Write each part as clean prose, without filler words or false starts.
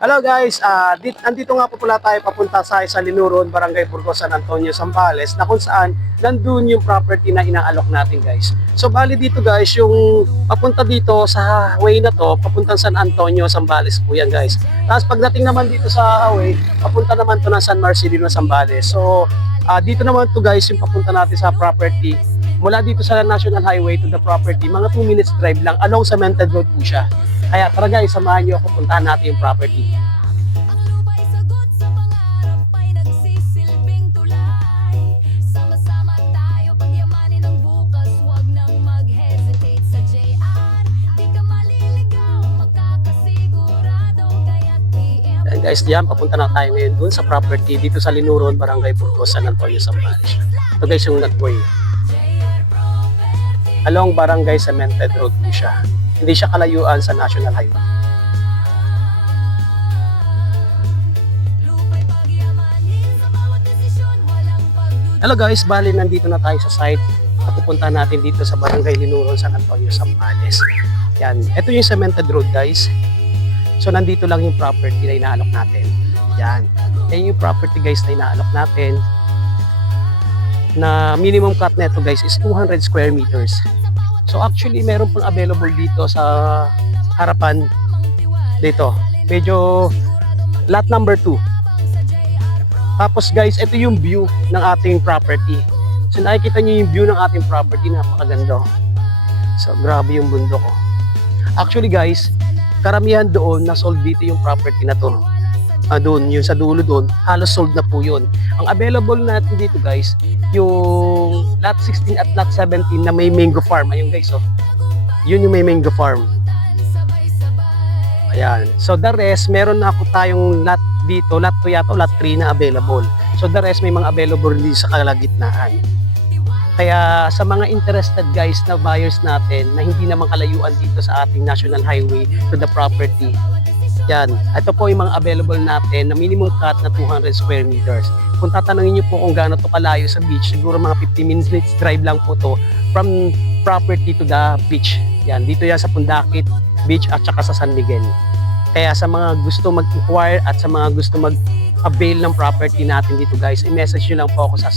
Hello guys, andito nga po pala tayo papunta sa Linuron, Barangay Burgos, San Antonio, Zambales na kung saan nandun yung property na inaalok natin guys. So bali dito guys, yung papunta dito sa way na to, papuntang San Antonio, Zambales po yan guys. Tapos pagdating naman dito sa way, papunta naman to ng San Marcelino, Zambales. So dito naman to guys, yung papunta natin sa property. Mula dito sa National Highway to the property, mga 2 minutes drive lang, along Cemented Road po siya. Kaya tara guys, samahan nyo ako, puntahan natin yung property. Yan guys, diyan, papunta na tayo ngayon dun sa property dito sa Linuron, Barangay Burgos, San Antonio, Zambales. Ito guys yung nagway. Along Barangay Cemented Road po siya. Hindi siya kalayuan sa National Highway. Hello guys, bali nandito na tayo sa site at pupuntahan natin dito sa Barangay Linuron, San Antonio, Zambales. Yan, ito yung Cemented Road guys. So nandito lang yung property na inaalok natin. Yan, yan yung property guys na inaalok natin. Na minimum cut na ito guys is 200 square meters. So actually meron pang available dito sa harapan dito. Medyo lot number 2. Tapos guys, ito yung view ng ating property. So nakikita niyo yung view ng ating property, napakaganda. So grabe yung bundok. Actually guys, karamihan doon na sold dito yung property na to. Doon, yung sa dulo doon, halos sold na po yun. Ang available natin dito guys, yung lot 16 at lot 17 na may mango farm. Ayun guys, oh. Yun yung may mango farm. Ayan. So the rest, meron na ako tayong lot dito, lot 2 yata, lot 3 na available. So the rest, may mga available dito sa kalagitnaan. Kaya sa mga interested guys na buyers natin na hindi naman kalayuan dito sa ating National Highway to the property, yan, ito po yung mga available natin na minimum cut na 200 square meters. Kung tatanungin nyo po kung gaano to kalayo sa beach, siguro mga 50 minutes drive lang po to from property to the beach. Yan, dito yan sa Pundakit Beach at saka sa San Miguel. Kaya sa mga gusto mag-inquire at sa mga gusto mag-avail ng property natin dito guys, i-message nyo lang po ako sa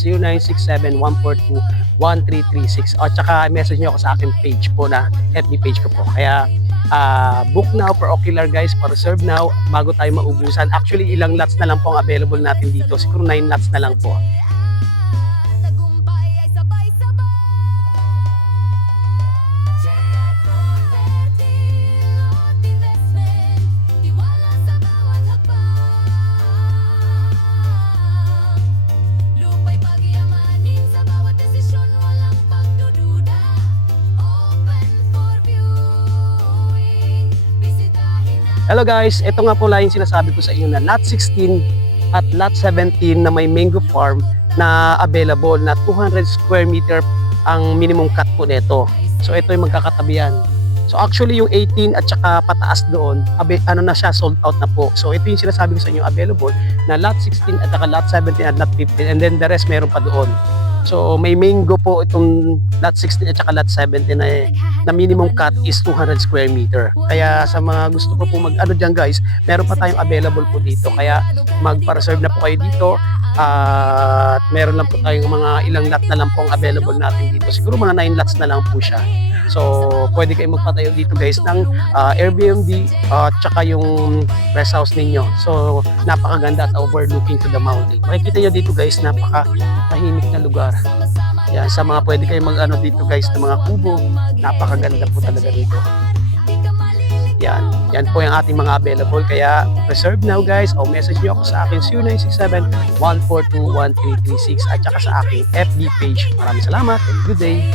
0967-142-1336 at saka i-message nyo ako sa aking page po na FB page ko po. Kaya book now for Ocular guys, para reserve now bago tayo maubusan. Actually ilang lots na lang po ang available natin dito, siguro 9 lots na lang po. Hello guys, ito nga po lang yung sinasabi ko sa inyo na lot 16 at lot 17 na may mango farm na available na 200 square meter ang minimum cut po nito. So ito yung magkakatabihan. So actually yung 18 at saka pataas doon, ano na siya, sold out na po. So ito yung sinasabi ko sa inyo available na lot 16 at saka lot 17 at lot 15 and then the rest meron pa doon. So may mango po itong lot 16 at saka lot 17 na minimum cut is 200 square meter. Kaya sa mga gusto po mag-ano dyan guys, meron pa tayong available po dito. Kaya magpa-reserve na po kayo dito. At meron lang po tayong mga ilang lot na lang po ang available natin dito. Siguro mga 9 lots na lang po siya. So pwede kayong magpatayo dito guys ng Airbnb at saka yung rest house ninyo. So napakaganda at overlooking to the mountain. Makikita nyo dito guys, napaka-tahimik na lugar. Yan, sa mga pwede kayong mag-ano dito guys ng mga kubo, napakaganda po talaga dito. Yan, yan po yung ating mga available. Kaya reserve now guys, o message nyo ako sa akin 0967-142-1336 at saka sa aking FB page. Maraming salamat and good day.